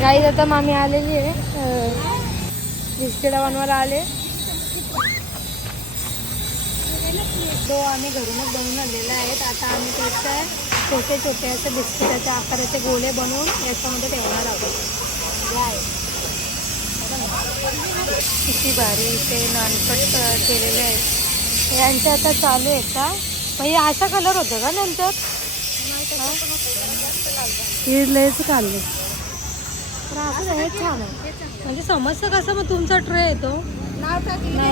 Guys आता मामी आलेली आहे, बिस्किट बनवायला आले. तो आम्ही घरूनच बनवून आणलेले आहेत. आता आम्ही त्याचे छोटे छोटे असे बिस्किटाच्या आकाराचे गोळे बनवून याच्यामध्ये ठेवणार आहोत. किती भारी ते नानकट केलेले आहेत. यांचे आता चालू आहेत का? म्हणजे असा कलर होता का नंतर? लयच खाल्ले तर असं हे छान आहे. म्हणजे समजतं कसं मग तुमचा ट्रे येतो नाव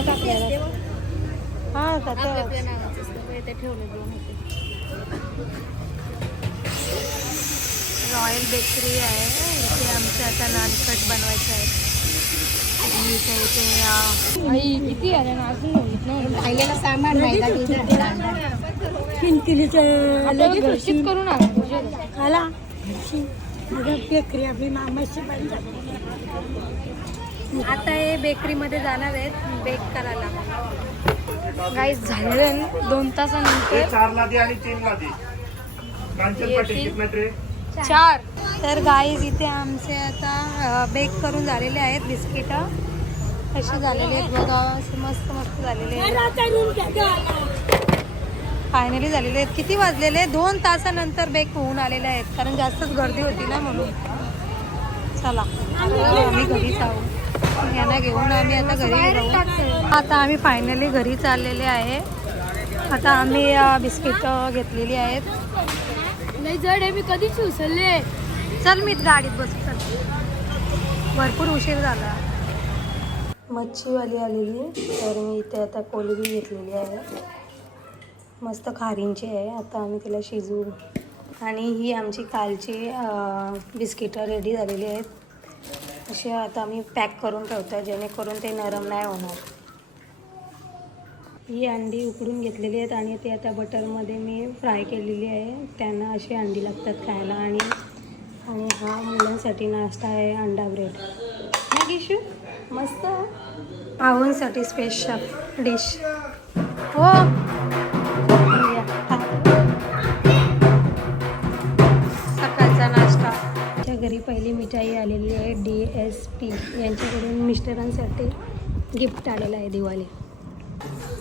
टाकलेलं. हां का रॉयल बेकरी आहे इथे. आमचे आता नानकट बनवायचं आहे. किती आहे ना अजून राहिलेलं सामान घरशीच करून आला बेकरी आपली मामाची पण. आता हे बेकरीमध्ये जाणार आहेत बेक करायला. गाईस झाले 2 तासानंतर 4. तर गाईज इथे आमचे आता बेक करून झालेले आहेत. बिस्किट कसे झालेले आहेत बघा, मस्त मस्त झालेले आहेत. फायनली झालेले आहेत. किती वाजलेले? 2 तासानंतर बेक होऊन आलेले आहेत, कारण जास्तच गर्दी होती ना म्हणून. चला आम्ही घरीच आहोत. यांना घेऊन आम्ही आता घरी जाऊ. आता आम्ही फायनली घरी चाललेले आहे. आता आम्ही बिस्किट घेतलेली आहेत. नाही जड आहे, मी कधीच उचलले. चल मी गाडीत बसू. चल भरपूर उशीर झाला. मच्छीवाली आलेली तर मी इथे आता कोलंबी घेतलेली आहे. मस्त खारींची आहे. आता आम्ही तिला शिजवू. आणि ही आमची कालची बिस्किटं रेडी झालेली आहेत. असे आता आम्ही पॅक करून ठेवतो जेणेकरून ते नरम नाही होणार. ही अंडी उकडून घेतलेली आहेत आणि ते आता बटरमध्ये मी फ्राय केलेली आहे. त्यांना अशी अंडी लागतात खायला. आणि हा मुलांसाठी नाश्ता आहे, अंडा ब्रेड. ना डिशू मस्त आवनसाठी स्पेशल डिश. हो सकाळचा नाश्ता. आमच्या घरी पहिली मिठाई आलेली आहे DSP यांच्याकडून. मिस्टरांसाठी गिफ्ट आलेलं आहे दिवाळी.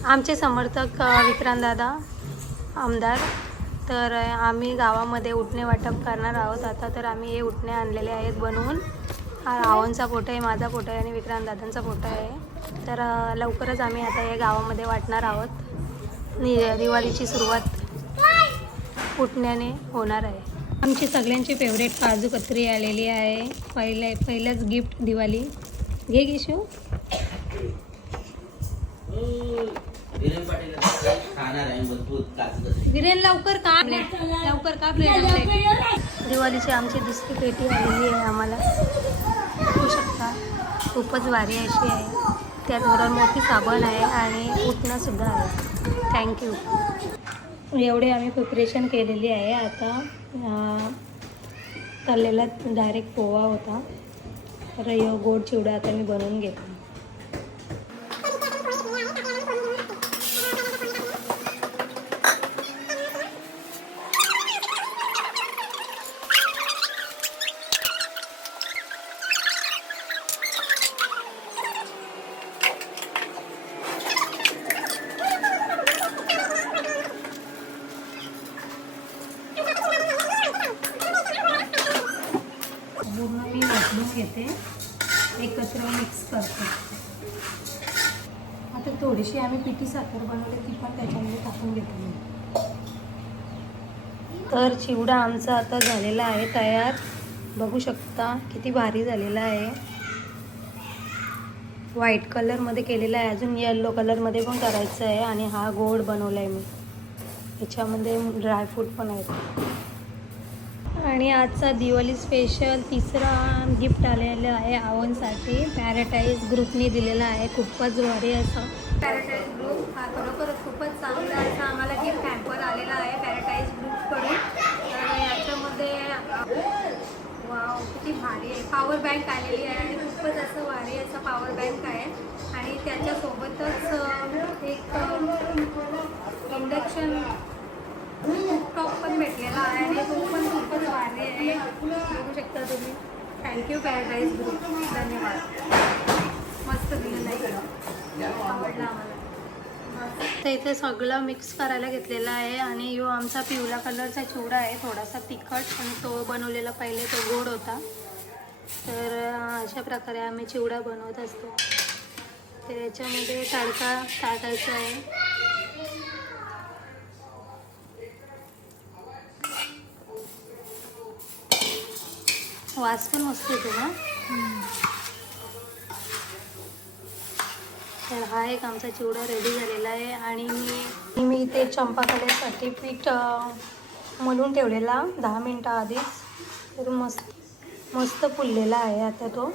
आमचे समर्थक विक्रांतदादा आमदार. तर आम्ही गावामध्ये उटणे वाटप करणार आहोत आता. तर आम्ही हे उटणे आणलेले आहेत बनवून. हा रावणचा फोटो आहे, माझा फोटो आहे आणि विक्रांतदादांचा फोटो आहे. तर लवकरच आम्ही आता हे गावामध्ये वाटणार आहोत. दिवाळीची सुरुवात उटण्याने होणार आहे. आमची सगळ्यांची फेवरेट काजू कतरी आलेली आहे. पहिलंच गिफ्ट दिवाळी. घे गिशू. विरेन लवकर का प्लेट. दिवाळीची आमची दुसरी पेटी आलेली आहे आम्हाला. बघू शकता खूपच भारी अशी आहे. त्याचबरोबर मोठी साबण आहे आणि उठणंसुद्धा आहे. थँक्यू. एवढे आम्ही प्रिपरेशन केलेली आहे. आता तळलेला डायरेक्ट पोहा होता. तर गोड चिवडा आता मी बनवून घेतो. पूर्ण मी वाटून घेते, एकत्र मिक्स करते. आता थोडीशी आम्ही पिठी साखर बनवली ती पण त्याच्यामध्ये टाकून घेतली. तर चिवडा आमचा आता झालेला आहे तयार. बघू शकता किती भारी झालेला आहे. व्हाईट कलरमध्ये केलेला आहे. अजून येलो कलरमध्ये पण करायचं आहे. आणि हा गोड बनवला आहे मी. याच्यामध्ये ड्रायफ्रूट पण आहेत. आणि आजचा दिवाळी स्पेशल तिसरा गिफ्ट आलेलं आहे आवनसाठी. पॅराडाईज ग्रुपने दिलेला आहे. खूपच भारी असं पॅराडाईज ग्रुप हा खरोखरच खूपच चांगला असा आम्हाला गिफ्ट हॅम्पर आलेला आहे पॅराडाईज ग्रुपकडून. तर याच्यामध्ये वाव किती भारी आहे. पॉवर बँक आलेली आहे आणि खूपच असं भारी असं पॉवर बँक आहे. आणि त्याच्यासोबतच एक इंडक्शन टॉप पण भेटलेला आहे आणि तो पण खूपच भारी आहे. बघू शकता तुम्ही. थँक्यू पॅराडाईज ग्रुप, धन्यवाद. मस्त दिलेलं आहे, आवडलं आम्हाला. तर इथे सगळं मिक्स करायला घेतलेलं आहे आणि यो आमचा पिवळा कलरचा चिवडा आहे, थोडासा तिखट आणि तो बनवलेला पहिले तो गोड होता. तर अशा प्रकारे आम्ही चिवडा बनवत असतो. तर याच्यामध्ये तडका टाकायचा आहे. वास पण मस्त येतो ना. तर हा एक आमचा चिवडा रेडी झालेला आहे आणि मी इथे चंपाकल्यासाठी पीठ मळून ठेवलेला 10 मिनटं आधीच. तर मस्त फुललेला आहे आता तो.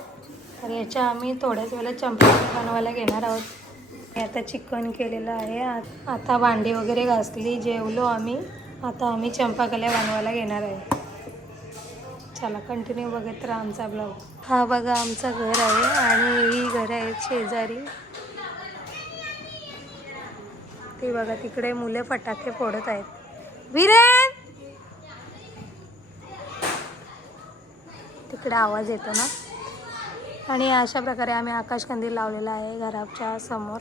तर याच्या आम्ही थोड्याच वेळेला चंपाकल्या बनवायला घेणार आहोत. आता चिकन केलेलं आहे. आता भांडी वगैरे घासली, जेवलो आम्ही. आता आम्ही चंपाकल्या बनवायला घेणार आहे. चला कंटिन्यू बघत राहा आमचा ब्लॉग. हा बघा आमचं घर आहे आणि ही घर आहेत शेजारी. ते बघा तिकडे मुले फटाके फोडत आहेत. वीरेन, तिकडे आवाज येतो ना. आणि अशा प्रकारे आम्ही आकाशकंदील लावलेला आहे घराच्या समोर.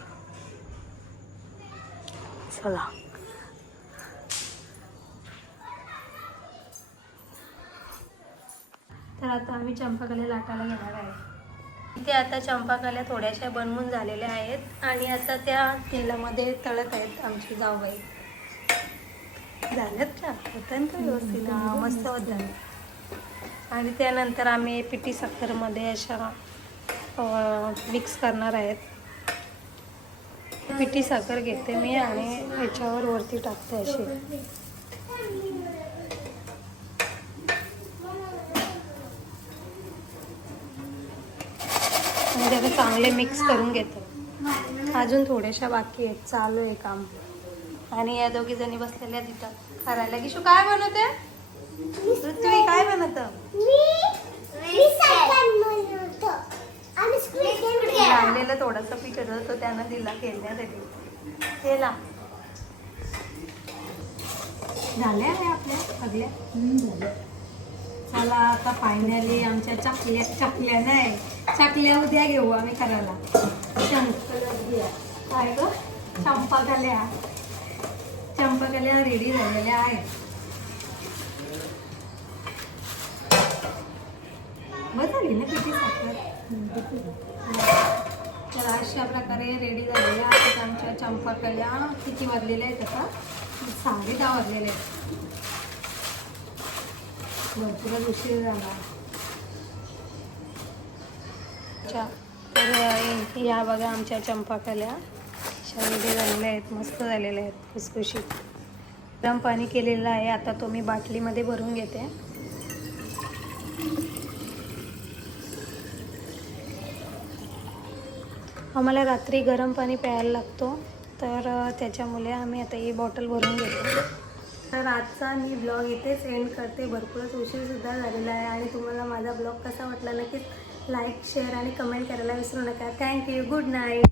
चला तर आता आम्ही चंपाकल्या लाटायला घेणार आहे. इथे आता चंपाकल्या थोड्याशा बनवून झालेल्या आहेत आणि आता त्या तेलामध्ये तळत आहेत आमची जाऊबाई. झाल्यात का? होतं का व्यवस्थित? मस्त होतं. आणि त्यानंतर आम्ही पिठी साखरमध्ये अशा मिक्स करणार आहेत. पिठी साखर घेते मी आणि याच्यावर वरती टाकते अशी. आणि त्याला चांगले मिक्स करून घेते. अजून थोड्याशा बाकी आहेत, चालू आहे काम. आणि या दोघी जणी बसलेल्या तिथं करायला. गिशू काय बनवते? पृथ्वी काय बनवत? आणलेलं थोडंसं पीठ होतं, तो त्यानं दिला खेळण्यासाठी. केला झाल्या आहे आपल्या सगळ्या. चला आता फायनली आमच्या चकल्या नाही, चकल्या उद्या घेऊ आम्ही करायला. काय ग? चंपाकल्या रेडी झालेल्या आहेत. बस झाली ना पिठी साखर. तर अशा प्रकारे रेडी झालेल्या आहेत आमच्या चंपाकल्या. किती वाजलेल्या आहेत आता? 10:30 वाजलेले आहेत. भरपूरच उशीर झाला. तर या बघा आमच्या चंपाकल्या रेडी झालेल्या आहेत, मस्त झालेल्या आहेत, खुसखुशीत. गरम पाणी केलेलं आहे. आता तो मी बाटलीमध्ये भरून घेते. आम्हाला रात्री गरम पाणी प्यायला लागतो, तर त्याच्यामुळे आम्ही आता ही बॉटल भरून घेतो. तर आजचा मी ब्लॉग इथेच एंड करते. भरपूरच उशीरसुद्धा झालेला आहे आणि तुम्हाला माझा ब्लॉग कसा वाटला नक्कीच लाईक, शेअर आणि कमेंट करायला विसरू नका. थँक्यू. Good night.